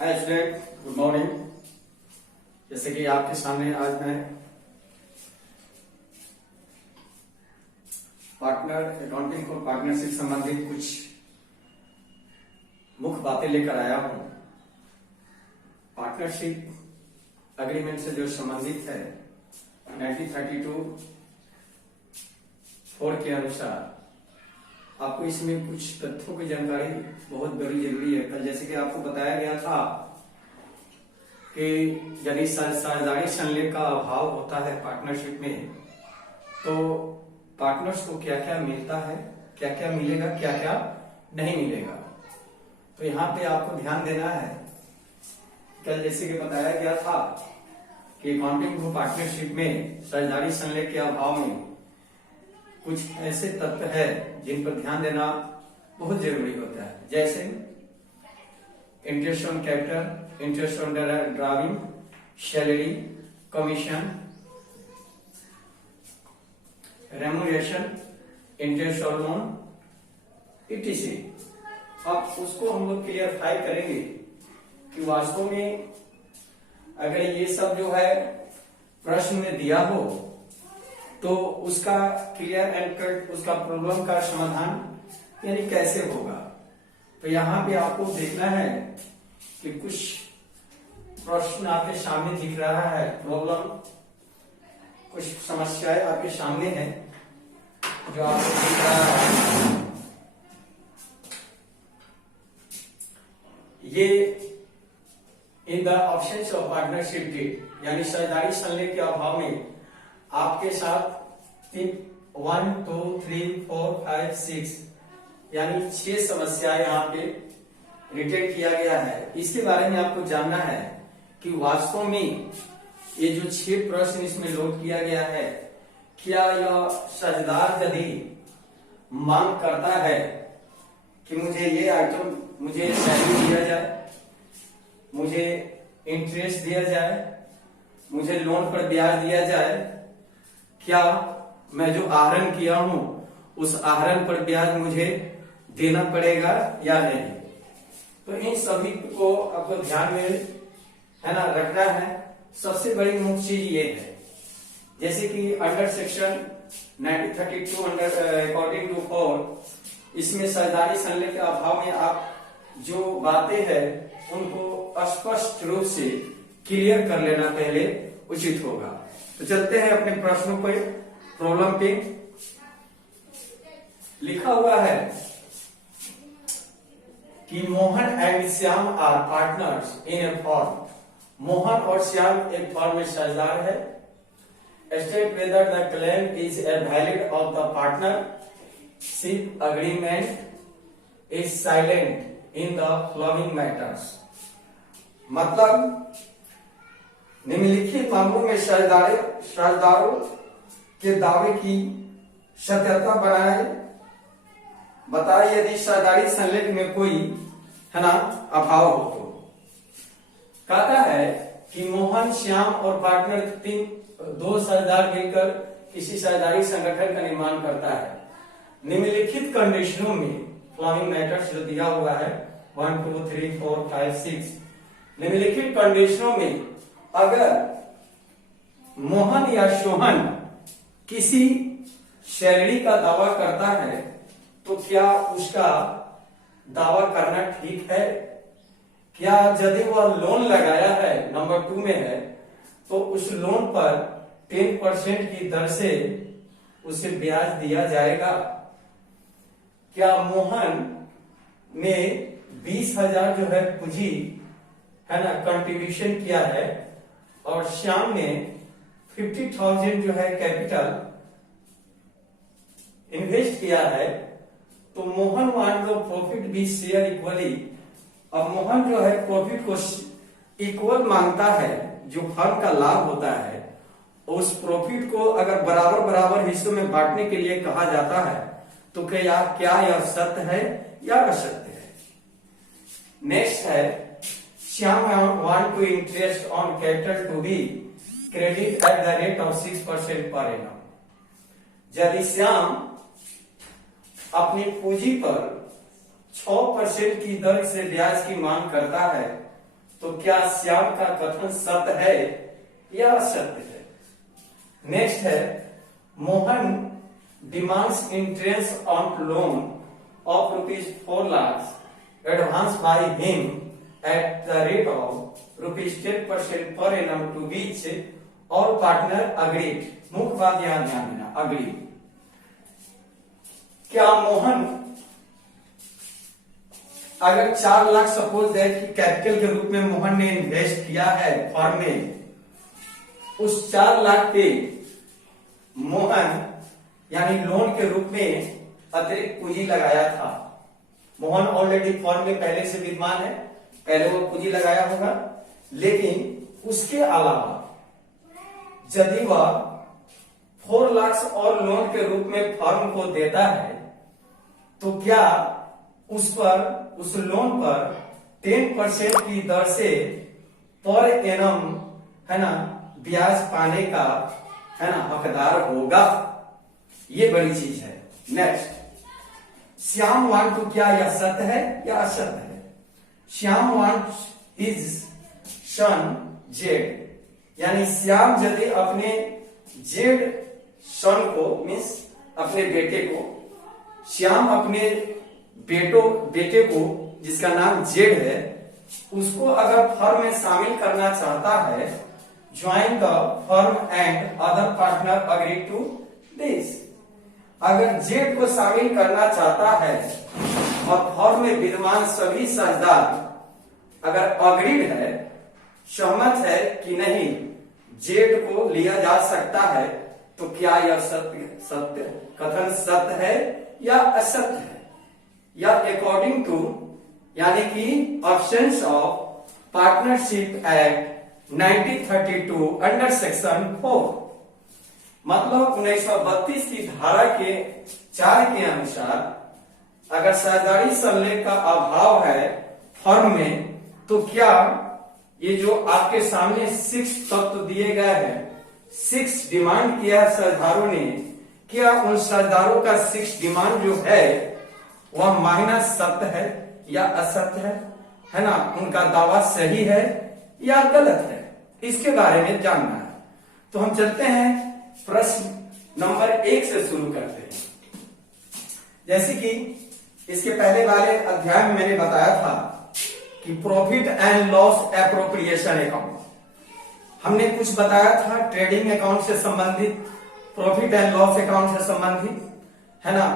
Hi student, good morning. जैसे कि आपके सामने आज मैं पार्टनर अकाउंटिंग और पार्टनरशिप संबंधित कुछ मुख्य बातें लेकर आया हूं। पार्टनरशिप एग्रीमेंट से जो संबंधित है 1932 4 के अनुसार आपको इसमें कुछ तथ्यों की जानकारी बहुत बड़ी जरूरी है। कल जैसे कि आपको बताया गया था कि यदि साझेदारी संलेख का अभाव होता है पार्टनरशिप में, तो पार्टनर्स को क्या क्या मिलता है, क्या क्या मिलेगा, क्या क्या नहीं मिलेगा। तो यहाँ पे आपको ध्यान देना है। कल जैसे कि बताया गया था कि अकाउंटिंग पार्टनरशिप में साझेदारी संलेख के अभाव में कुछ ऐसे तत्व है जिन पर ध्यान देना बहुत जरूरी होता है, जैसे interest on capital, interest on driving, salary, commission, remuneration, interest on loan, etc। अब उसको हम लोग क्लियरफाई करेंगे कि वास्तव में अगर ये सब जो है प्रश्न में दिया हो तो उसका क्लियर एंड कट उसका प्रॉब्लम का समाधान यानी कैसे होगा। तो यहाँ पे आपको देखना है कि कुछ प्रश्न आपके सामने दिख रहा है, प्रॉब्लम, कुछ समस्याएं आपके सामने हैं जो आपको दिख रहा है। ये in the options of partnership deed यानी साझेदारी संलेख के अभाव में आपके साथ 1, 2, 3, 4, 5, 6 यानी 6 समस्याएं यहाँ पे रिटेन किया गया है। इसके बारे में आपको जानना है कि वास्तव में ये जो 6 प्रश्न इसमें लोड किया गया है, क्या यह साझेदार यदि मांग करता है कि मुझे ये आइटम, मुझे सैलरी दिया जाए, मुझे इंटरेस्ट दिया जाए, मुझे लोन पर ब्याज दिया जाए, क्या मैं जो आहरण किया हूं उस आहरण पर ब्याज मुझे देना पड़ेगा या नहीं। तो इन सभी को आपको ध्यान में है ना रखना है। सबसे बड़ी मुख्य चीज ये है, जैसे कि under section 1932 under according to 4 इसमें साझेदारी संलेख के अभाव में आप जो बातें हैं उनको स्पष्ट रूप से क्लियर कर लेना पहले उचित होगा। तो चलते हैं अपने प्रश्नों पे। प्रॉब्लम पे लिखा हुआ है कि Mohan and Shyam are partners in a firm. Mohan और श्याम एक फर्म में साझेदार है। State whether the claim is a valid of the partnership agreement is silent in the following matters. मतलब निम्नलिखित मामलों में साझेदारों के दावे की सत्यता बताए यदि साझेदारी संलेख में कोई है ना अभाव हो। तो कहता है कि मोहन, श्याम और पार्टनर 2 साझेदार मिलकर किसी साझेदारी संगठन का निर्माण करता है। निम्नलिखित कंडीशनों में फॉलोइंग मैटर्स जो दिया हुआ है 1, 2, 3, 4, 5, 6 निम्नलिखित कंडीशनों में अगर मोहन या सोहन किसी सैलरी का दावा करता है तो क्या उसका दावा करना ठीक है? क्या यदि वह लोन लगाया है, नंबर 2 में है, तो उस लोन पर 10% की दर से उसे ब्याज दिया जाएगा? क्या मोहन ने 20,000 जो है पूंजी है ना कंट्रीब्यूशन किया है और श्याम ने 50,000 जो है कैपिटल इन्वेस्ट किया है, तो Mohan want the profit be share equally. अब मोहन जो है प्रॉफिट को इक्वल मांगता है, जो फर्म का लाभ होता है उस प्रॉफिट को अगर बराबर बराबर हिस्सों में बांटने के लिए कहा जाता है तो क्या यह सत्य है या असत्य है। नेक्स्ट है Shyam want to interest on capital to be credit at the rate of 6% per annum. यदि श्याम अपनी पूंजी पर 6% की दर से ब्याज की मांग करता है तो क्या श्याम का कथन सत्य है या असत्य है? नेक्स्ट है, Mohan demands interest on loan of rupees 4 lakhs advanced by him at the rate of rupees 10% per annum to which all partner agreed. मुख्य बात यहाँ ध्यान देना, agreed. क्या मोहन अगर 4 लाख सपोज दैट कि कैपिटल के रूप में मोहन ने इन्वेस्ट किया है फर्म में, उस 4 लाख पे मोहन यानी लोन के रूप में अतिरिक्त पूंजी लगाया था। मोहन ऑलरेडी फर्म में पहले से विद्यमान है, पहले वो पूंजी लगाया होगा, लेकिन उसके अलावा यदि वह 4 लाख और लोन के रूप में फर्म को देता है तो क्या उस लोन पर 10% की दर से पर एनम है ना ब्याज पाने का है ना हकदार होगा। ये बड़ी चीज है। नेक्स्ट, श्याम वांट तो क्या यह सत्य है या असत्य है? Shyam want his son Z, यानी श्याम यदि अपने जेड सन को मीन्स अपने बेटे को, श्याम अपने बेटे को जिसका नाम जेड है उसको अगर फर्म में शामिल करना चाहता है, join the firm and other partner agree to this. अगर जेड को शामिल करना चाहता है और फर्म में विद्यमान सभी साझेदार अगर अग्रीड है, सहमत है कि नहीं जेड को लिया जा सकता है, तो क्या यह सत्य कथन सत्य है या असत्य है? या अकॉर्डिंग टू यानी कि options of partnership act 1932 under section 4, मतलब 1932 की धारा के 4 के अनुसार अगर साझेदारी संलेख का अभाव है फर्म में, तो क्या ये जो आपके सामने 6 तत्व दिए गए हैं, 6 डिमांड किया है साझेदारों ने, क्या उन साझेदारों का 6 डिमांड जो है वह माइनस सत्य है या असत्य है ना? उनका दावा सही है या गलत है, इसके बारे में जानना है। तो हम चलते हैं प्रश्न नंबर 1 से शुरू करते हैं। जैसे कि इसके पहले वाले अध्याय में मैंने बताया था कि profit and loss appropriation account, हमने कुछ बताया था ट्रेडिंग अकाउंट से संबंधित, प्रॉफिट एंड लॉस अकाउंट से संबंधित, है ना।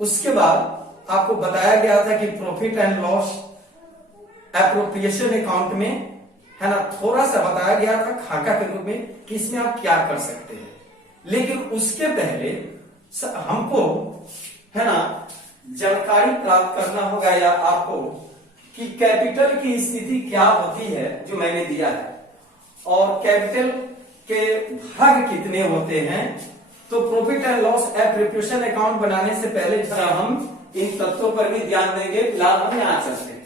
उसके बाद आपको बताया गया था कि profit and loss appropriation account में, है ना, थोड़ा सा बताया गया था खाका के रूप में कि इसमें आप क्या कर सकते हैं। लेकिन उसके पहले हमको, है ना, जानकारी प्राप्त करना होगा या आपको कि कैपिटल की स्थिति क्या होती है जो मैंने दिया है, और कैपिटल के भाग कितने होते हैं। तो profit and loss appropriation account बनाने से पहले जरा हम इन तत्वों पर भी ध्यान देंगे। फिलहाल हम यहां चलते हैं।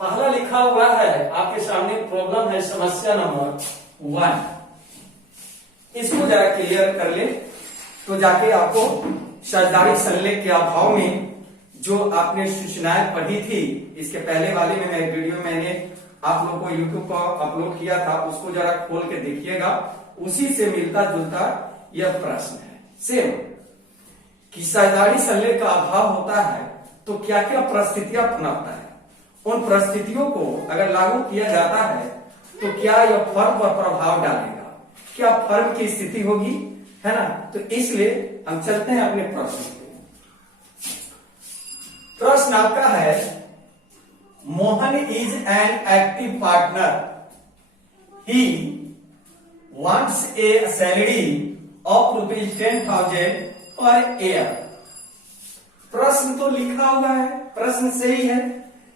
पहला लिखा हुआ है आपके सामने, प्रॉब्लम है समस्या नंबर 1, इसको जरा क्लियर कर ले तो जाके आपको साझेदारी संलेख के अभाव में जो आपने सूचनाएं पढ़ी थी, इसके पहले वाले में मैं वीडियो मैंने आप लोगों को यूट्यूब पर अपलोड किया था, उसको जरा खोल के देखिएगा, उसी से मिलता जुलता यह प्रश्न है सेम, कि साझेदारी संलेख का अभाव होता है तो क्या क्या परिस्थितियां पनपता है, उन परिस्थितियों को अगर लागू किया जाता है तो क्या यह फर्म पर प्रभाव डालेगा, क्या फर्म की स्थिति होगी, है ना। तो इसलिए हम चलते हैं अपने प्रश्न पे। प्रश्न आपका है, Mohan is an active partner, he wants A salary of ₹10,000 per year. प्रश्न तो लिखा हुआ है, प्रश्न सही है,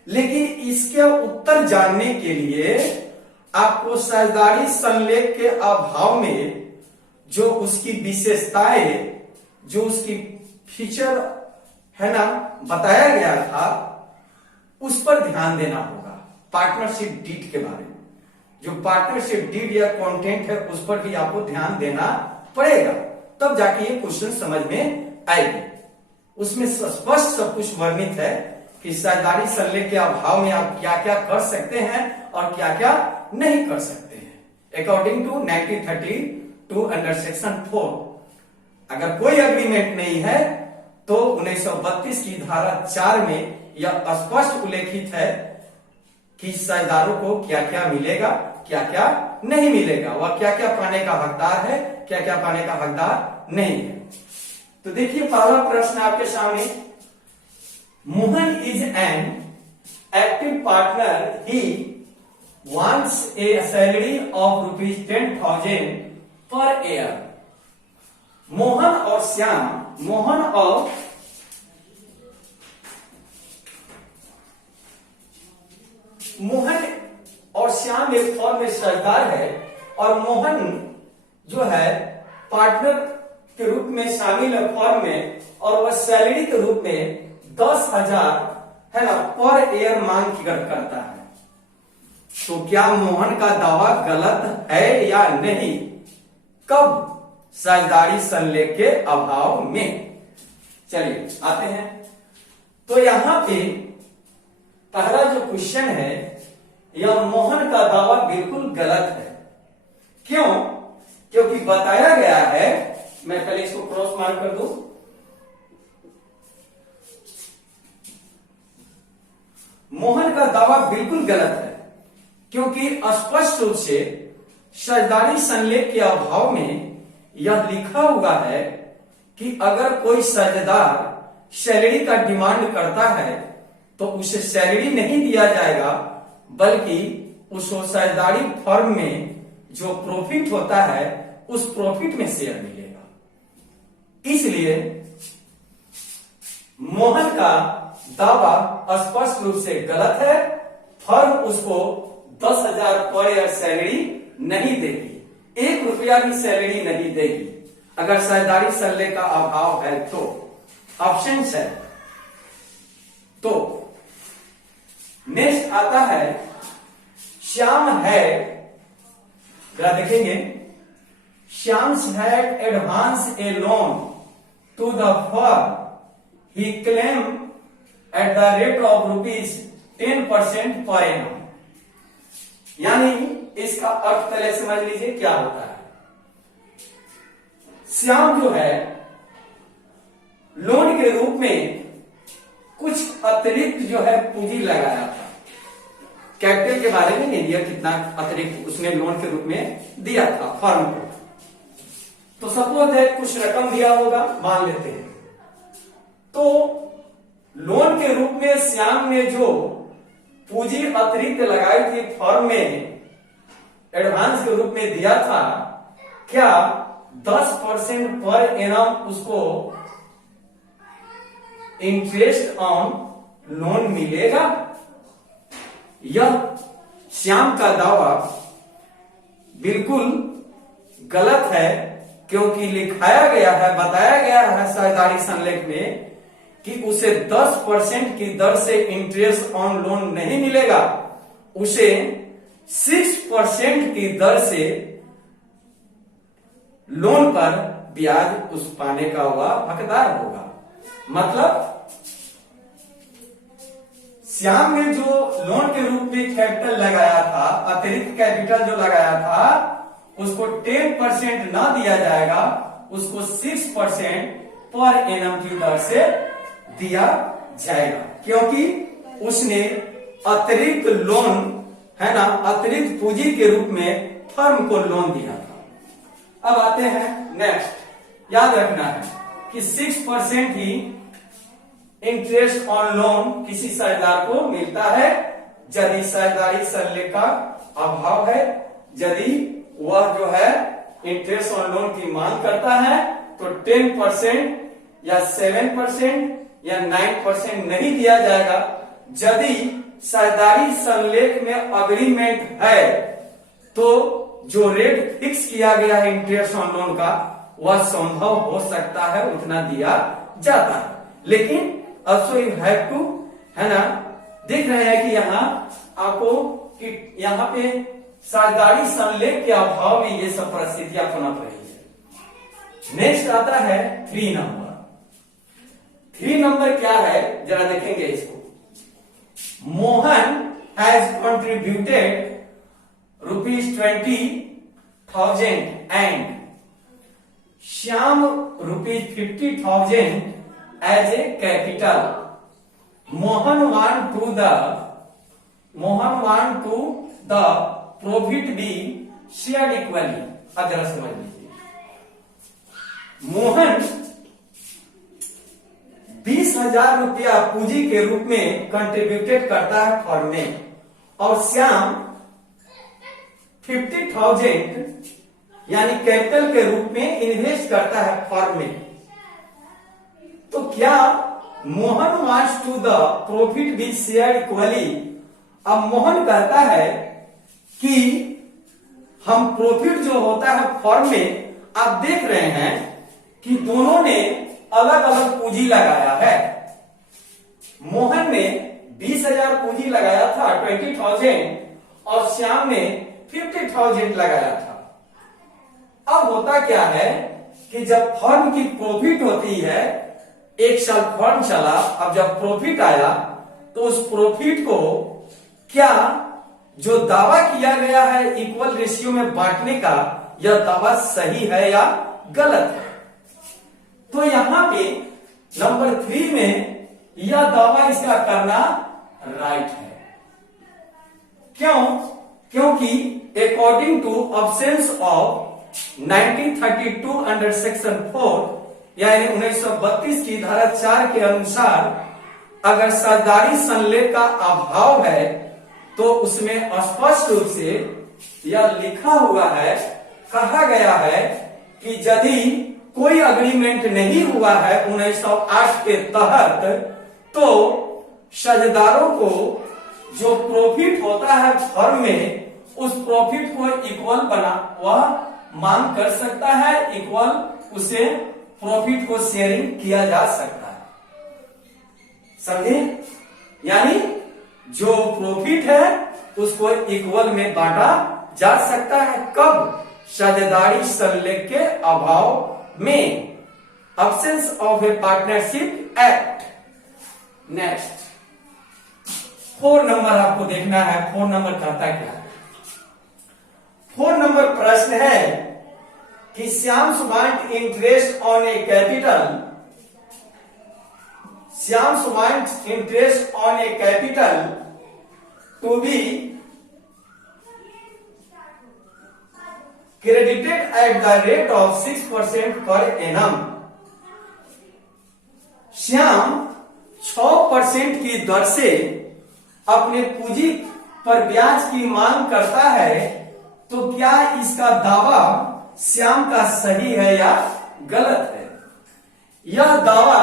लेकिन इसके उत्तर जानने के लिए आपको साझेदारी संलेख के अभाव में जो उसकी विशेषताएं, जो उसकी फीचर, है ना, बताया गया था, उस पर ध्यान देना होगा। पार्टनरशिप डीड के बारे में, जो पार्टनरशिप डीड या कंटेंट है उस पर भी आपको ध्यान देना पड़ेगा, तब जाके ये क्वेश्चन समझ में आएगी। उसमें स्पष्ट सब कुछ वर्णित है कि साझेदारी संलेख के अभाव में आप क्या क्या कर सकते हैं और क्या क्या नहीं कर सकते हैं। अकॉर्डिंग टू 1932 अंडर सेक्शन 4, अगर कोई एग्रीमेंट नहीं है तो 1932 की धारा 4 में यह स्पष्ट उल्लेखित है कि साझेदारों को क्या क्या मिलेगा, क्या क्या नहीं मिलेगा, वह क्या क्या पाने का हकदार है, क्या क्या पाने का हकदार नहीं है। तो देखिए पहला प्रश्न आपके सामने, Mohan is an active partner, he wants a salary of ₹10,000 per year। Mohan और श्याम, मोहन और श्याम एक फर्म में साझेदार है और मोहन जो है पार्टनर के रूप में शामिल है फर्म में, और वह सैलरी के रूप में 10,000 है ना पर ईयर मांग करता है। तो क्या मोहन का दावा गलत है या नहीं? कब? साझेदारी संलेख के अभाव में। चलिए आते हैं। तो यहां पे पहला जो क्वेश्चन है, यह मोहन का दावा बिल्कुल गलत है। क्यों? क्योंकि बताया गया है, मैं पहले इसको क्रॉस मार्क कर दूं, मोहन का दावा बिल्कुल गलत है क्योंकि स्पष्ट रूप से साझेदारी संलेख के अभाव में यह लिखा हुआ है कि अगर कोई साझेदार सैलरी का डिमांड करता है तो उसे सैलरी नहीं दिया जाएगा, बल्कि उसको साझेदारी फर्म में जो प्रॉफिट होता है उस प्रॉफिट में शेयर मिलेगा। इसलिए मोहन का दावा स्पष्ट रूप से गलत है। फर्म उसको 10,000 पर ईयर सैलरी नहीं देगी, 1 रुपया भी सैलरी नहीं देगी अगर साझेदारी संलेख का अभाव है तो। ऑप्शन है। तो नेक्स्ट आता है, श्याम है, जरा देखेंगे, Shyam's had advance a loan to the firm, he claim at the rate of ₹10% per annum. यानी इसका अर्थ पहले समझ लीजिए क्या होता है। श्याम जो है लोन के रूप में कुछ अतिरिक्त जो है पूंजी लगाया था, कैपिटल के बारे में नहीं दिया, कितना अतिरिक्त उसने लोन के रूप में दिया था फर्म को। तो सपोज है कुछ रकम दिया होगा, मान लेते हैं। तो लोन के रूप में श्याम ने जो पूंजी अतिरिक्त लगाई थी फर्म में, एडवांस के रूप में दिया था, क्या 10% पर एनम उसको इंटरेस्ट ऑन लोन मिलेगा? यह श्याम का दावा बिल्कुल गलत है क्योंकि लिखाया गया है, बताया गया है साझेदारी संलेख में कि उसे 10% की दर से इंटरेस्ट ऑन लोन नहीं मिलेगा, उसे 6% की दर से लोन पर ब्याज उस पाने का हुआ हकदार होगा। मतलब श्याम ने जो लोन के रूप में कैपिटल लगाया था, अतिरिक्त कैपिटल जो लगाया था, उसको 10% ना दिया जाएगा, उसको 6% पर एनम की दर से दिया जाएगा, क्योंकि उसने अतिरिक्त लोन है ना, अतिरिक्त पूंजी के रूप में फर्म को लोन दिया था। अब आते हैं नेक्स्ट, याद रखना है कि 6% ही इंटरेस्ट ऑन लोन किसी साझेदार को मिलता है यदि साझेदारी संलेख का अभाव है। यदि वह जो है इंटरेस्ट ऑन लोन की मांग करता है तो 10% या 7% या 9% नहीं दिया जाएगा। यदि साझेदारी संलेख में अग्रीमेंट है तो जो रेट फिक्स किया गया है इंटरेस्ट ऑन लोन का, वह संभव हो सकता है उतना दिया जाता है। लेकिन also you have to, है ना, देख रहे हैं कि यहाँ आपको कि यहाँ पे साझेदारी संलेख के अभाव में ये सब परिस्थितियां पनप रही है। नेक्स्ट आता है 3 नंबर। 3 नंबर क्या है, जरा देखेंगे इसको। Mohan has contributed ₹20,000 and Shyam ₹50,000 as a capital. Mohan want to the profit be shared equally. अब जरा समझ लीजिए. मोहन 20,000 रुपया पूंजी के रूप में कंट्रीब्यूटेड करता है फर्म में और श्याम 50,000 यानी कैपिटल के रूप में इन्वेस्ट करता है फर्म में. तो क्या Mohan wants to the profit be share equally. अब मोहन कहता है कि हम प्रॉफिट जो होता है फर्म में, आप देख रहे हैं कि दोनों ने अलग अलग पूंजी लगाया है. मोहन ने 20,000 पूंजी लगाया था 20,000 और श्याम ने 50,000 लगाया था. अब होता क्या है कि जब फर्म की प्रॉफिट होती है, एक साल फर्म चला, अब जब प्रॉफिट आया तो उस प्रॉफिट को क्या जो दावा किया गया है इक्वल रेशियो में बांटने का, यह दावा सही है या गलत है. तो यहां पे नंबर 3 में यह दावा इसका करना राइट है. क्यों? क्योंकि according two options of 1932 under section 4 यानी 1932 की धारा 4 के अनुसार अगर साझेदारी संलेख का अभाव है तो उसमें स्पष्ट रूप से यह लिखा हुआ है, कहा गया है कि यदि कोई अग्रीमेंट नहीं हुआ है 1908 के तहत तो साझेदारों को जो प्रॉफिट होता है फर्म में उस प्रॉफिट को इक्वल बना वह मांग कर सकता है, इक्वल उसे प्रॉफिट को शेयरिंग किया जा सकता है. समझे? यानी जो प्रॉफिट है उसको इक्वल में बांटा जा सकता है. कब? साझेदारी संलेख के अभाव में. Absence of A partnership act. Next 4 number आपको देखना है. 4 नंबर कहता है क्या? 4 नंबर प्रश्न है कि Shyam want interest on a capital. Shyam want interest on a capital to be credited at the rate of 6% per annum. Shyam 6% की दर से अपने पूंजी पर ब्याज की मांग करता है. तो क्या इसका दावा श्याम का सही है या गलत है? यह दावा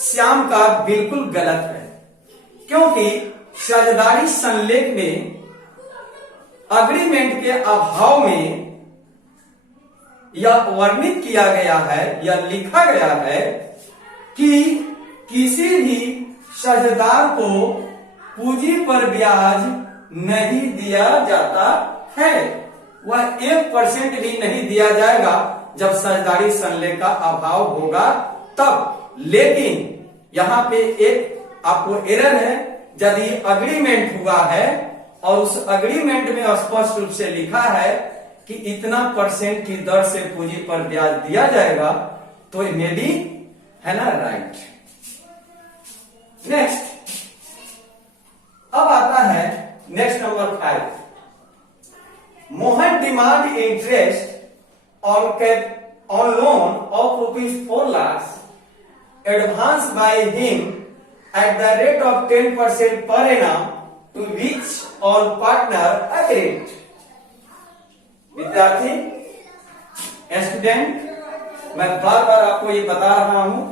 श्याम का बिल्कुल गलत है, क्योंकि साझेदारी संलेख में अग्रीमेंट के अभाव में यह वर्णित किया गया है, यह लिखा गया है कि किसी भी साझेदार को पूंजी पर ब्याज नहीं दिया जाता है. वह 1% भी नहीं दिया जाएगा जब साझेदारी संलेख का अभाव होगा तब. लेकिन यहां पे एक आपको एरर है. यदि अग्रीमेंट हुआ है और उस अग्रीमेंट में स्पष्ट रूप से लिखा है कि इतना % की दर से पूंजी पर ब्याज दिया जाएगा तो ये मे बी है ना राइट. नेक्स्ट अब आता है next number 5. Mohan demand interest on loan of ₹4 lakhs advance by him at the rate of 10% per annum to which all partner agreed. विद्यार्थी स्टूडेंट, मैं बार बार आपको ये बता रहा हूं,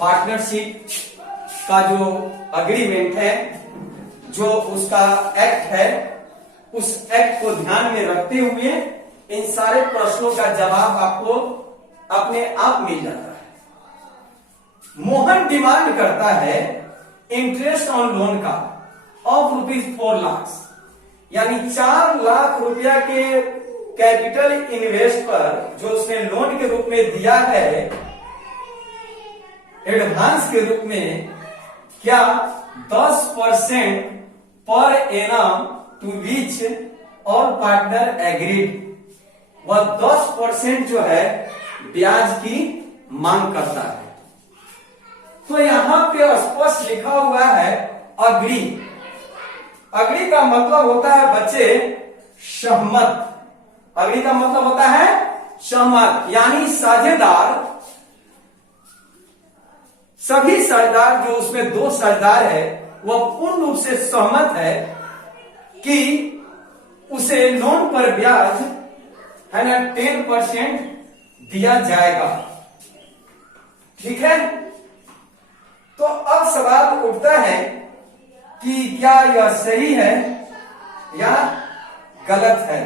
पार्टनरशिप का जो अग्रीमेंट है, जो उसका एक्ट है, उस एक्ट को ध्यान में रखते हुए इन सारे प्रश्नों का जवाब आपको अपने आप मिल जाता है. मोहन डिमांड करता है इंटरेस्ट ऑन लोन का ऑफ ₹4 लाख यानी 4 लाख रुपया के कैपिटल इन्वेस्ट पर जो उसने लोन के रूप में दिया है एडवांस के रूप में, क्या 10% पर एनम टू विच और पार्टनर एग्रीड, वह 10% जो है ब्याज की मांग करता है। तो यहां पे स्पष्ट लिखा हुआ है अग्री। अग्री का मतलब होता है बच्चे सहमत। अग्री का मतलब होता है सहमत, यानी साझेदार, सभी साझेदार जो उसमें 2 साझेदार है वह पूर्ण रूप से सहमत है कि उसे लोन पर ब्याज है ना 10% दिया जाएगा। ठीक है, तो अब सवाल उठता है कि क्या यह सही है या गलत है।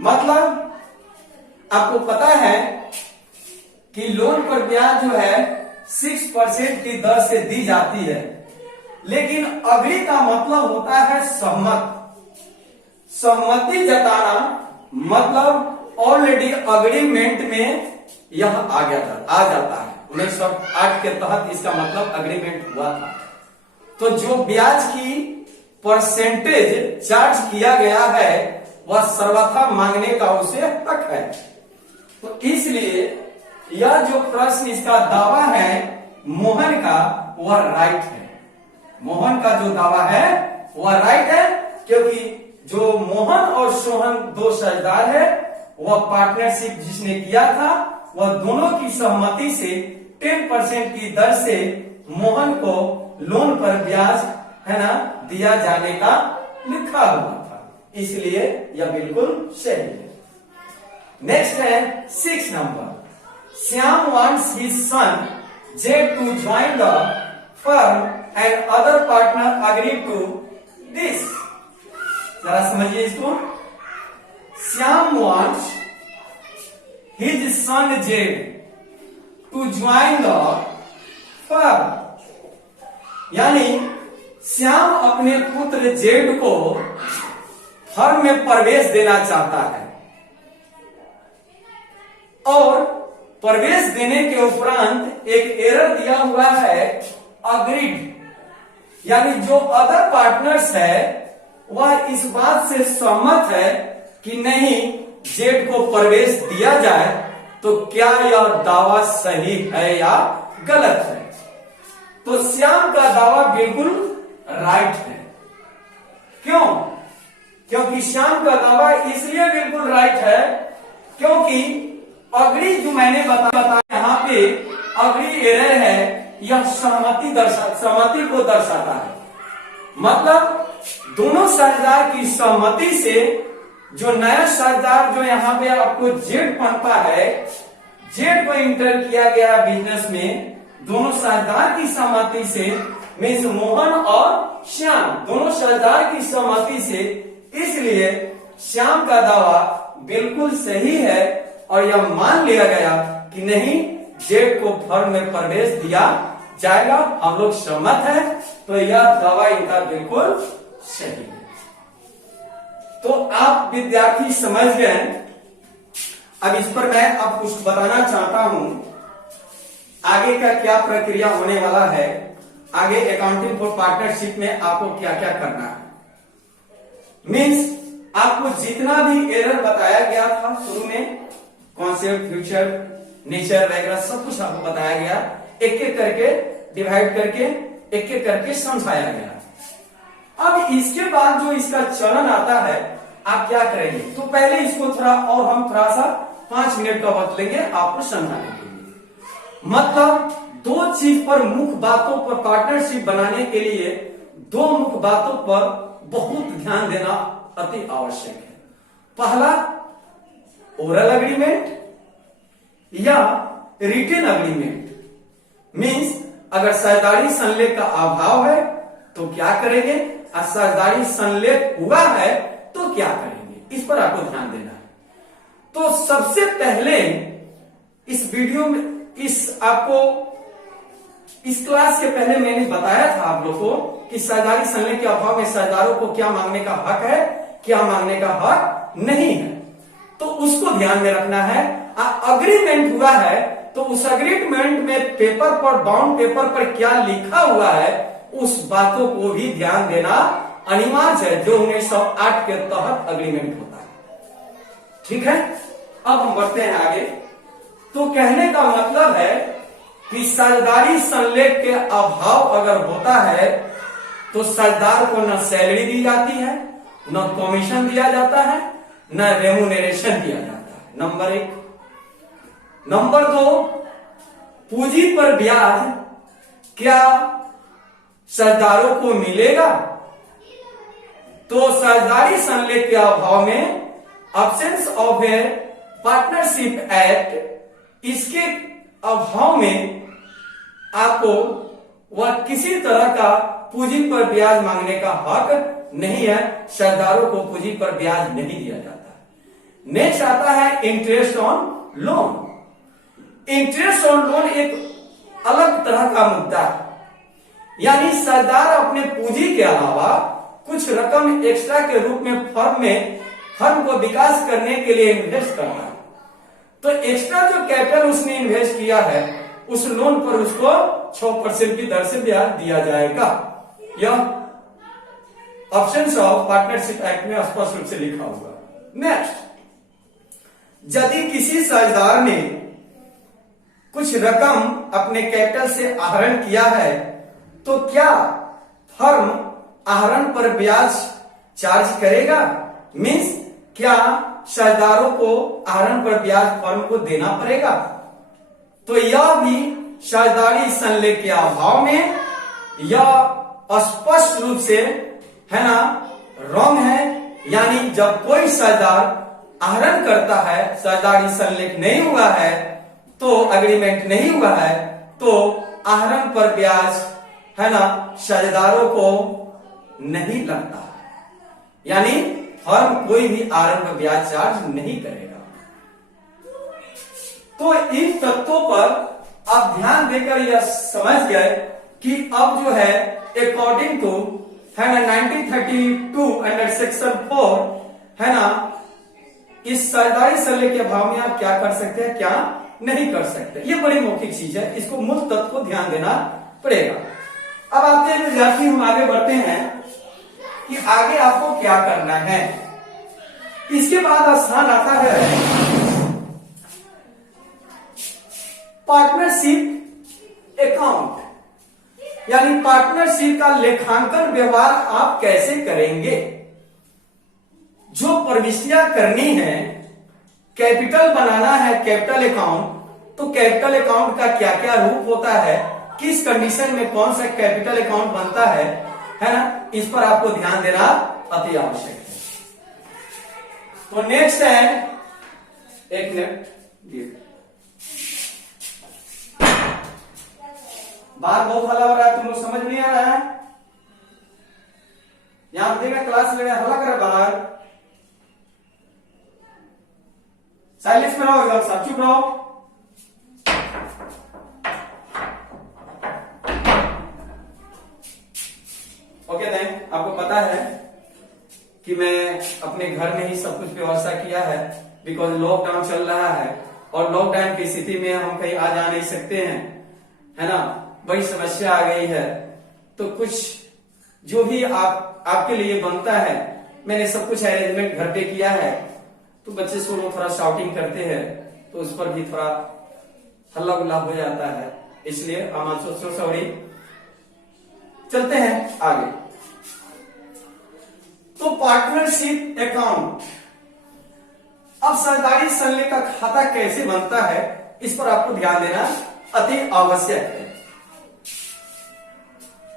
मतलब आपको पता है कि लोन पर ब्याज जो है 6% की दर से दी जाती है, लेकिन अग्री का मतलब होता है सहमत। सहमति जताना मतलब ऑलरेडी अग्रीमेंट में यह आ जाता है। 1908 के तहत इसका मतलब अग्रीमेंट हुआ था। तो जो ब्याज की परसेंटेज चार्ज किया गया है वह सर्वथा मांगने का उसे हक है। तो इसलिए यह जो प्रश्न इसका दावा है मोहन का, वह राइट है। मोहन का जो दावा है वह राइट है, क्योंकि जो मोहन और सोहन 2 साझेदार है, वह पार्टनरशिप जिसने किया था वह दोनों की सहमति से 10% की दर से मोहन को लोन पर ब्याज है ना दिया जाने का लिखा हुआ था, इसलिए यह बिल्कुल सही है। नेक्स्ट है 6 नंबर। Shyam wants his son Z to join the firm and other partner agree to this. जरा समझिए इसको। Shyam wants his son Z to join the firm, यानी श्याम अपने पुत्र जेड को फर्म में प्रवेश देना चाहता है, और प्रवेश देने के उपरांत एक एरर दिया हुआ है अग्रीड, यानी जो अदर पार्टनर्स है वह इस बात से सहमत है कि नहीं जेड को प्रवेश दिया जाए। तो क्या यह दावा सही है या गलत है? तो श्याम का दावा बिल्कुल राइट है। क्यों? क्योंकि श्याम का दावा इसलिए बिल्कुल राइट है क्योंकि अग्री जो मैंने बताया यहाँ पे अग्री एरर है, यह सहमति को दर्शाता है। मतलब दोनों साझेदार की सहमति से जो नया साझेदार जो यहाँ पे आपको जेड बनता है, जेड को इंटर किया गया बिजनेस में दोनों साझेदार की सहमति से, मीन्स मोहन और श्याम दोनों साझेदार की सहमति से, इसलिए श्याम का दावा बिल्कुल सही है और यह मान लिया गया कि नहीं जेड को फर्म में प्रवेश दिया जाएगा, हम लोग सहमत हैं, तो यह दावा इनका बिल्कुल सही है। तो आप विद्यार्थी समझ गए। अब इस पर मैं अब कुछ बताना चाहता हूं, आगे का क्या प्रक्रिया होने वाला है, आगे अकाउंटिंग फॉर पार्टनरशिप में आपको क्या क्या करना है। मीन्स आपको जितना भी एरर बताया गया था शुरू में, कॉन्सेप्ट, फ्यूचर, नेचर वगैरह सब कुछ आपको बताया गया, एक एक करके डिवाइड करके एक एक करके समझाया गया। अब इसके बाद जो इसका चलन आता है, आप क्या करेंगे, तो पहले इसको हम थोड़ा सा 5 मिनट का वक्त लेंगे आपको समझाने के लिए। मतलब 2 चीज पर मुख्य बातों पर पार्टनरशिप बनाने के लिए 2 मुख्य बातों पर बहुत ध्यान देना अति आवश्यक है। पहला ओरल एग्रीमेंट या रिटन एग्रीमेंट। मीन्स अगर साझेदारी संलेख का अभाव है तो क्या करेंगे, और साझेदारी संलेख हुआ है तो क्या करेंगे, इस पर आपको ध्यान देना है। तो सबसे पहले इस वीडियो में इस क्लास के पहले मैंने बताया था आप लोगों को कि साझेदारी संलेख के अभाव में साझेदारों को क्या मांगने का हक है, क्या मांगने का हक नहीं है, तो उसको ध्यान में रखना है। अग्रीमेंट हुआ है तो उस अग्रीमेंट में पेपर पर, बाउंड पेपर पर क्या लिखा हुआ है उस बातों को भी ध्यान देना अनिवार्य है, जो 1908 के तहत अग्रीमेंट होता है। ठीक है, अब हम बढ़ते हैं आगे। तो कहने का मतलब है कि साझेदारी संलेख के अभाव अगर होता है तो साझेदार को न सैलरी दी जाती है, न कमीशन दिया जाता है, न रेमुनेरेशन दिया जाता है, नंबर 1। नंबर 2, पूंजी पर ब्याज क्या साझेदारों को मिलेगा? तो साझेदारी संलेख के अभाव में absence of A partnership act, इसके अभाव में आपको वह किसी तरह का पूंजी पर ब्याज मांगने का हक नहीं है, साझेदारों को पूंजी पर ब्याज नहीं दिया जाता। नेक्स्ट आता है interest on loan. Interest on loan एक अलग तरह का मुद्दा है, यानी साझेदार अपने पूंजी के अलावा कुछ रकम एक्स्ट्रा के रूप में फर्म को विकास करने के लिए इन्वेस्ट करता है। तो एक्स्ट्रा जो कैपिटल उसने इन्वेस्ट किया है उस लोन पर उसको 6% की दर से ब्याज दिया जाएगा। यह ऑप्शंस ऑफ पार्टनरशिप एक्ट में स्पष्ट रूप से लिखा हुआ। नेक्स्ट, यदि किसी साझेदार ने कुछ रकम अपने कैपिटल से आहरण किया है तो क्या फर्म आहरण पर ब्याज चार्ज करेगा? मीन्स क्या साझेदारों को आहरण पर ब्याज फर्म को देना पड़ेगा? तो यह भी साझेदारी संलेख के अभाव में यह स्पष्ट रूप से है ना रॉन्ग है। यानी जब कोई साझेदार आहरण करता है, साझेदारी संलेख नहीं हुआ है तो अग्रीमेंट नहीं हुआ है, तो आहरण पर ब्याज है ना साझेदारों को नहीं लगता, यानी फर्म कोई भी आहरण पर ब्याज चार्ज नहीं करेगा। तो इन तत्वों पर आप ध्यान देकर यह समझ गए कि अब जो है अकॉर्डिंग टू है ना 1932 अंडर सेक्शन 4 है ना, इस साझेदारी संलेख के अभाव में आप क्या कर सकते हैं, क्या नहीं कर सकते। ये बड़ी मौखिक चीज है, इसको मूल तत्व को ध्यान देना पड़ेगा। अब आते हैं विद्यार्थी, हम आगे बढ़ते हैं कि आगे आपको क्या करना है। इसके बाद स्थान आता है पार्टनरशिप अकाउंट, यानी पार्टनरशिप का लेखांकन व्यवहार आप कैसे करेंगे। जो प्रविष्टियां करनी है, कैपिटल बनाना है, कैपिटल अकाउंट, तो कैपिटल अकाउंट का क्या क्या रूप होता है, किस कंडीशन में कौन सा कैपिटल अकाउंट बनता है ना, इस पर आपको ध्यान देना अति आवश्यक है। तो नेक्स्ट है, एक मिनट, बाहर बहुत हल्ला हो रहा है, तुम लोग समझ नहीं आ रहा है। यहां देखा क्लास में हल्ला कर बाहर, साइलेंस में रहो, एकदम सब चुप रहो। ओके देन, आपको पता है कि मैं अपने घर में ही सब कुछ व्यवस्था किया है, बिकॉज लॉकडाउन चल रहा है और लॉकडाउन की स्थिति में हम कहीं आ जा नहीं सकते हैं, है ना, बड़ी समस्या आ गई है। तो कुछ जो भी आपके लिए बनता है, मैंने सब कुछ अरेंजमेंट घर पे किया है। तो बच्चे सो लोग थोड़ा शाउटिंग करते हैं तो उस पर भी थोड़ा हल्ला गुल्ला हो जाता है, इसलिए आई एम सो सॉरी। चलते हैं आगे। तो पार्टनरशिप अकाउंट, अब साझेदारी संलेख का खाता कैसे बनता है, इस पर आपको ध्यान देना अति आवश्यक है।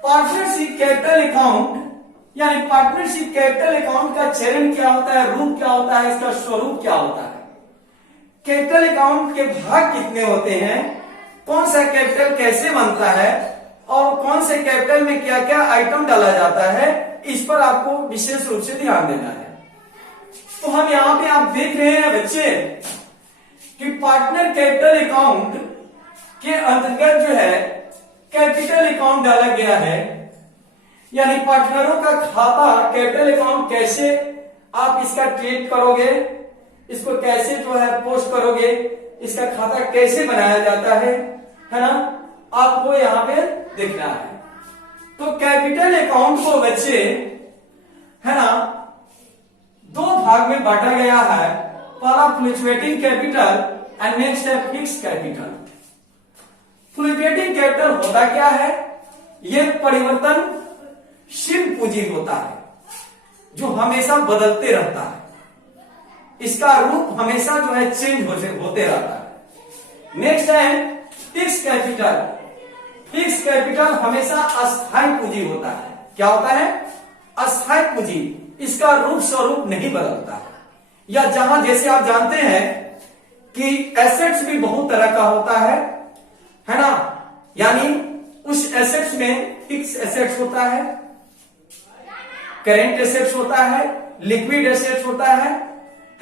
पार्टनरशिप कैपिटल अकाउंट, यानी पार्टनरशिप कैपिटल अकाउंट का चरण क्या होता है, रूप क्या होता है, इसका स्वरूप क्या होता है, कैपिटल अकाउंट के भाग कितने होते हैं, कौन सा कैपिटल कैसे बनता है और कौन से कैपिटल में क्या क्या आइटम डाला जाता है, इस पर आपको विशेष रूप से ध्यान देना है। तो हम यहां पे आप देख रहे हैं बच्चे कि पार्टनर कैपिटल अकाउंट के अंतर्गत जो है कैपिटल अकाउंट डाला गया है, यानी पार्टनरों का खाता कैपिटल अकाउंट कैसे आप इसका ट्रीट करोगे, इसको कैसे जो है पोस्ट करोगे, इसका खाता कैसे बनाया जाता है ना, आपको यहाँ पे देखना है। तो कैपिटल अकाउंट को बच्चे है ना दो भाग में बांटा गया है। पहला फ्लक्चुएटिंग कैपिटल एंड नेक्स्ट है फिक्स्ड कैपिटल। फ्लक्चुएटिंग कैपिटल होता क्या है? यह परिवर्तनशील पूंजी होता है जो हमेशा बदलते रहता है। इसका रूप हमेशा जो है चेंज होते रहता है। नेक्स्ट है फिक्स्ड कैपिटल। फिक्स्ड कैपिटल हमेशा अस्थायी पूंजी होता है। क्या होता है? अस्थायी पूंजी। इसका रूप स्वरूप नहीं बदलता है। या जहां जैसे आप जानते हैं कि एसेट्स भी बहुत तरह का होता है ना, यानी उस एसेट्स में फिक्स एसेट्स होता है, करेंट एसेट्स होता है, लिक्विड एसेट्स होता है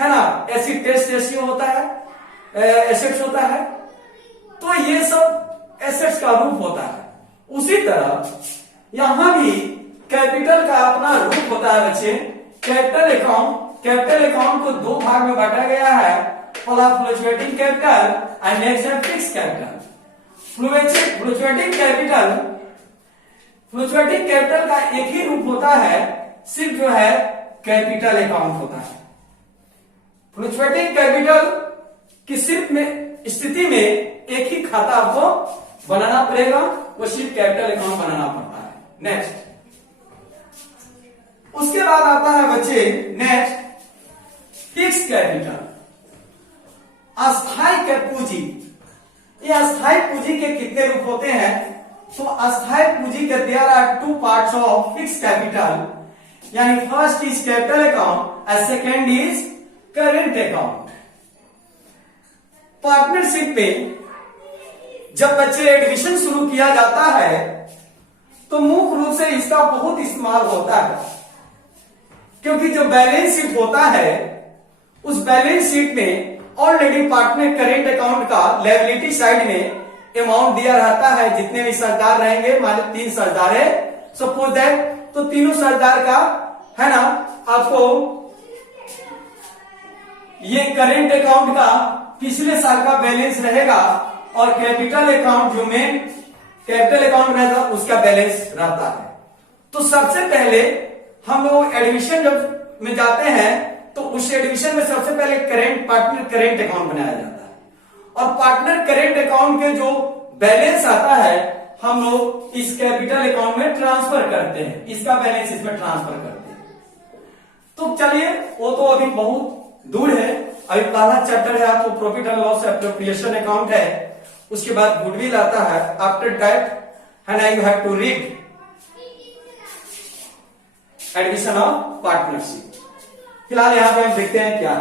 ना, एसिड टेस्ट रेशियो होता है, एसेट्स होता है। तो ये सब एसेट्स का रूप होता है। उसी तरह यहां भी कैपिटल का अपना रूप होता है बच्चे। कैपिटल अकाउंट को दो भाग में बांटा गया है। पहला फ्लक्चुएटिंग कैपिटल एंड नेक्स्ट है फिक्स्ड कैपिटल। फ्लक्चुएटिंग कैपिटल का एक ही रूप होता है, सिर्फ जो है कैपिटल अकाउंट होता है। फ्लक्चुएटिंग कैपिटल की सिर्फ में स्थिति में एक ही खाता आपको बनाना पड़ेगा, वो सिर्फ कैपिटल अकाउंट बनाना पड़ता है। नेक्स्ट, उसके बाद आता है बच्चे नेक्स्ट फिक्स्ड कैपिटल, अस्थायी पूंजी। ये अस्थायी पूंजी के कितने रूप होते हैं? तो अस्थायी पूंजी के there are two parts of fixed capital, यानी first is capital account and second is current account. Partnership में जब बच्चे एडमिशन शुरू किया जाता है तो मुख्य रूप से इसका बहुत इस्तेमाल होता है, क्योंकि जो बैलेंस शीट होता है उस बैलेंस शीट में ऑलरेडी पार्टनर करेंट अकाउंट का लायबिलिटी साइड में अमाउंट दिया रहता है। जितने भी सरदार रहेंगे, मान लो 3 सरदार है सपोज दैट, तो तीनों सरदार का है ना आपको ये करेंट अकाउंट का पिछले साल का बैलेंस रहेगा और कैपिटल अकाउंट जो में कैपिटल अकाउंट रहता है उसका बैलेंस रहता है। तो सबसे पहले हम लोग एडमिशन जब में जाते हैं तो उस एडमिशन में सबसे पहले पार्टनर करेंट अकाउंट बनाया जाता है और पार्टनर करेंट अकाउंट के जो बैलेंस आता है हम लोग इस कैपिटल अकाउंट में ट्रांसफर करते हैं, इसका बैलेंस इसमें ट्रांसफर करते हैं। तो चलिए वो तो अभी बहुत दूर है, अभी पहला चैप्टर है आपको profit and loss appropriation account है, उसके बाद गुडविल आता है। आफ्टर दैट है ना you have to read admission of partnership. फिलहाल यहां पे हम देखते हैं क्या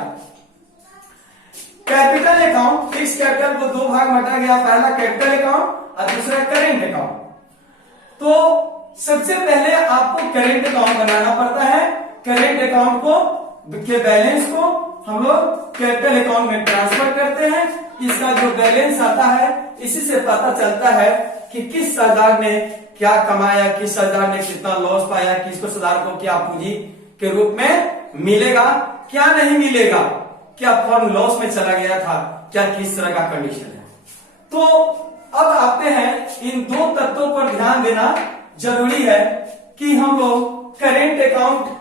कैपिटल अकाउंट। फिक्स्ड कैपिटल को दो भाग बांटा गया, पहला कैपिटल अकाउंट और दूसरा करेंट अकाउंट। तो सबसे पहले आपको करेंट अकाउंट बनाना पड़ता है। करेंट अकाउंट को के बैलेंस को हम लोग कैपिटल अकाउंट में ट्रांसफर करते हैं। इसका जो बैलेंस आता है इसी से पता चलता है कि किस सरदार ने क्या कमाया, किस सरदार ने कितना लॉस पाया, किसको सरदार को क्या पूंजी के रूप में मिलेगा, क्या नहीं मिलेगा, क्या फर्म लॉस में चला गया था, क्या किस तरह का कंडीशन है। तो अब आते हैं इन दो तत्वों पर ध्यान देना जरूरी है कि हम लोग करेंट अकाउंट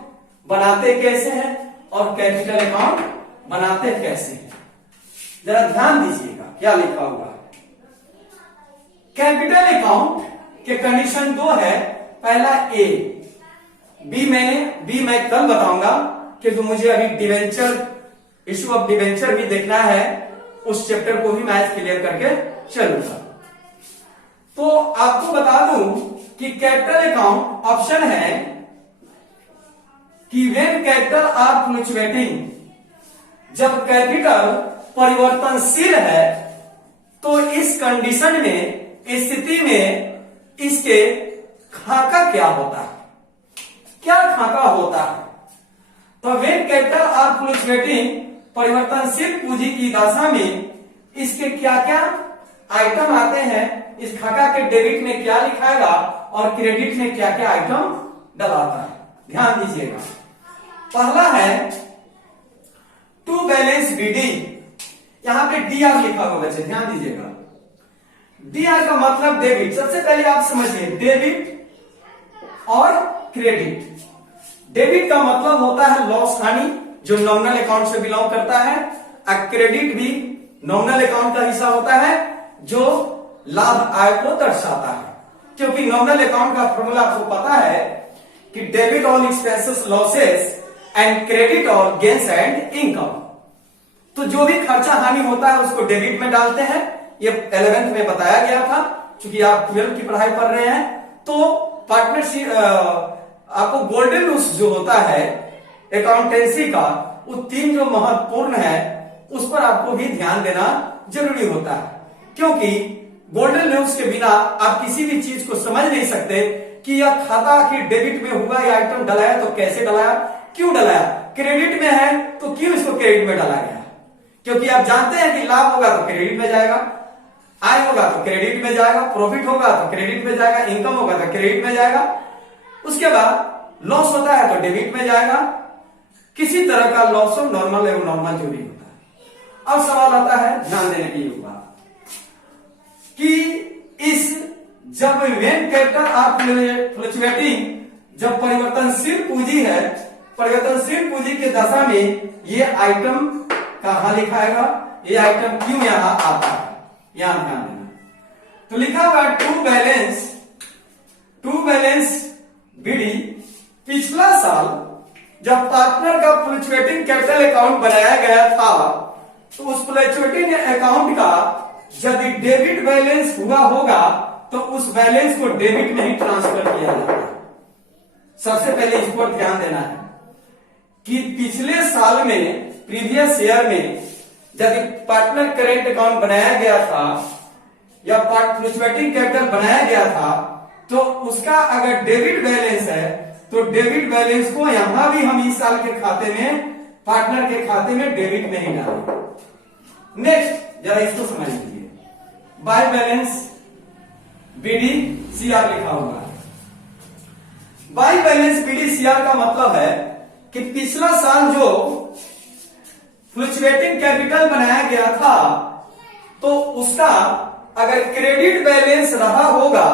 बनाते कैसे हैं और कैपिटल अकाउंट बनाते कैसे हैं। जरा ध्यान दीजिएगा क्या लिखा हुआ है। कैपिटल अकाउंट के कंडीशन दो है, पहला ए, बी मैं कल बताऊंगा क्योंकि मुझे अभी डिवेंचर इशू ऑफ डिवेंचर भी देखना है, उस चैप्टर को भी मैं क्लियर करके चलूंगा। तो आपको बता दूं कि कैपिटल अकाउंट ऑप्शन है कि व्हेन कैपिटल आर फ्लक्चुएटिंग, जब कैपिटल परिवर्तनशील है तो इस कंडीशन में स्थिति में इसके खाका क्या होता है, क्या खाका होता है। तो व्हेन कैपिटल आर फ्लक्चुएटिंग, परिवर्तनशील पूंजी की दशा में इसके क्या क्या आइटम आते हैं, इस खाका के डेबिट में क्या लिखाएगा और क्रेडिट में क्या क्या आइटम डलाता है। ध्यान दीजिएगा। पहला है टू बैलेंस बीडी, यहां पे डी आर लिखा होगा बच्चे, ध्यान दीजिएगा। डी आर का मतलब डेबिट। सबसे पहले आप समझिए डेबिट और क्रेडिट। डेबिट का मतलब होता है लॉस, हानि, जो नॉमिनल अकाउंट से बिलोंग करता है। और क्रेडिट भी नॉमिनल अकाउंट का हिस्सा होता है जो लाभ आय को दर्शाता है। क्योंकि नॉमिनल अकाउंट का फॉर्मूला आपको पता है कि debit all expenses losses and credit all gains and income. तो जो भी खर्चा हानि होता है उसको डेबिट में डालते हैं। ये 11th में बताया गया था, क्योंकि आप 12th की पढ़ाई पढ़ रहे हैं। तो पार्टनरशिप आपको गोल्डन रूल्स जो होता है अकाउंटेंसी का, वो 3 जो महत्वपूर्ण है उस पर आपको भी ध्यान देना जरूरी होता है। क्योंकि गोल्डन रूल्स के बिना आप किसी भी चीज को समझ नहीं सकते कि यह खाता आखिर डेबिट में हुआ, या आइटम डलाया तो कैसे डलाया, क्यों डलाया, क्रेडिट में है तो क्यों इसको क्रेडिट में डाला गया। क्योंकि आप जानते हैं कि लाभ होगा तो क्रेडिट में जाएगा, आय होगा तो क्रेडिट में जाएगा, प्रॉफिट होगा तो क्रेडिट में जाएगा, इनकम होगा तो क्रेडिट में जाएगा। उसके बाद लॉस होता है तो डेबिट में जाएगा। किसी तरह का लॉस हो, नॉर्मल एवं नॉर्मल जो भी होता है। अब सवाल आता है ध्यान देने की बात कि इस जब वेन कैपिटल ऑफ फ्लक्चुएटिंग, जब परिवर्तनशील पूंजी है, परिवर्तनशील पूंजी के दशा में ये आइटम कहां लिखाएगा, ये आइटम क्यों यहां आता है, यहां ध्यान देना। तो लिखा हुआ टू बैलेंस बीडी। पिछला साल जब पार्टनर का फ्लक्चुएटिंग कैपिटल अकाउंट बनाया गया था, तो उस फ्लक्चुएटिंग अकाउंट का यदि डेबिट बैलेंस हुआ होगा तो उस बैलेंस को डेबिट में ही ट्रांसफर किया जाएगा। सबसे पहले इस पर ध्यान देना है कि पिछले साल में, प्रीवियस ईयर में यदि पार्टनर करेंट अकाउंट बनाया गया था या फ्लक्चुएटिंग कैपिटल बनाया गया था, तो उसका अगर डेबिट बैलेंस है तो डेबिट बैलेंस को यहां भी हम इस साल के खाते में, पार्टनर के खाते में डेबिट में ही डालेंगे। नेक्स्ट जरा इसको समझ लीजिए। बाय बैलेंस बीडी सीआर लिखा हुआ है। बाय बैलेंस बीडी सीआर का मतलब है कि पिछला साल जो फ्लक्चुएटिंग कैपिटल बनाया गया था, तो उसका अगर क्रेडिट बैलेंस रहा होगा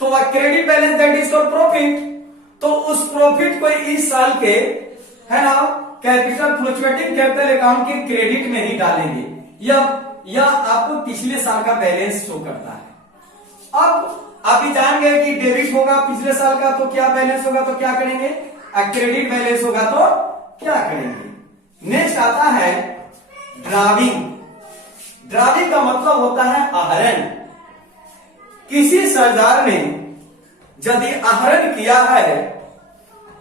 तो वह credit balance that is for profit, तो उस प्रॉफिट को इस साल के, है ना, कैपिटल फ्लक्चुएटिंग कैपिटल अकाउंट के क्रेडिट में ही डालेंगे। यह आपको पिछले साल का बैलेंस शो करता है। अब आप ही जान गए कि डेबिट होगा पिछले साल का तो क्या बैलेंस होगा, तो क्या करेंगे, क्रेडिट बैलेंस होगा तो क्या करेंगे। नेक्स्ट आता है ड्राविंग। ड्राविंग का मतलब होता है आहरण। किसी सरदार ने यदि आहरण किया है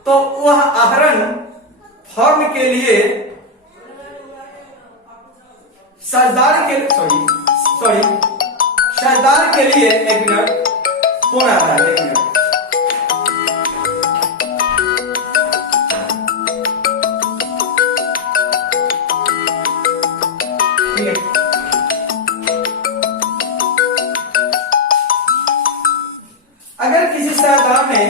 तो वह आहरण फर्म के लिए, सरदार के सरदार के लिए, एक मिनट फोन आ रहा है, एक मिनट। अगर किसी सरदार ने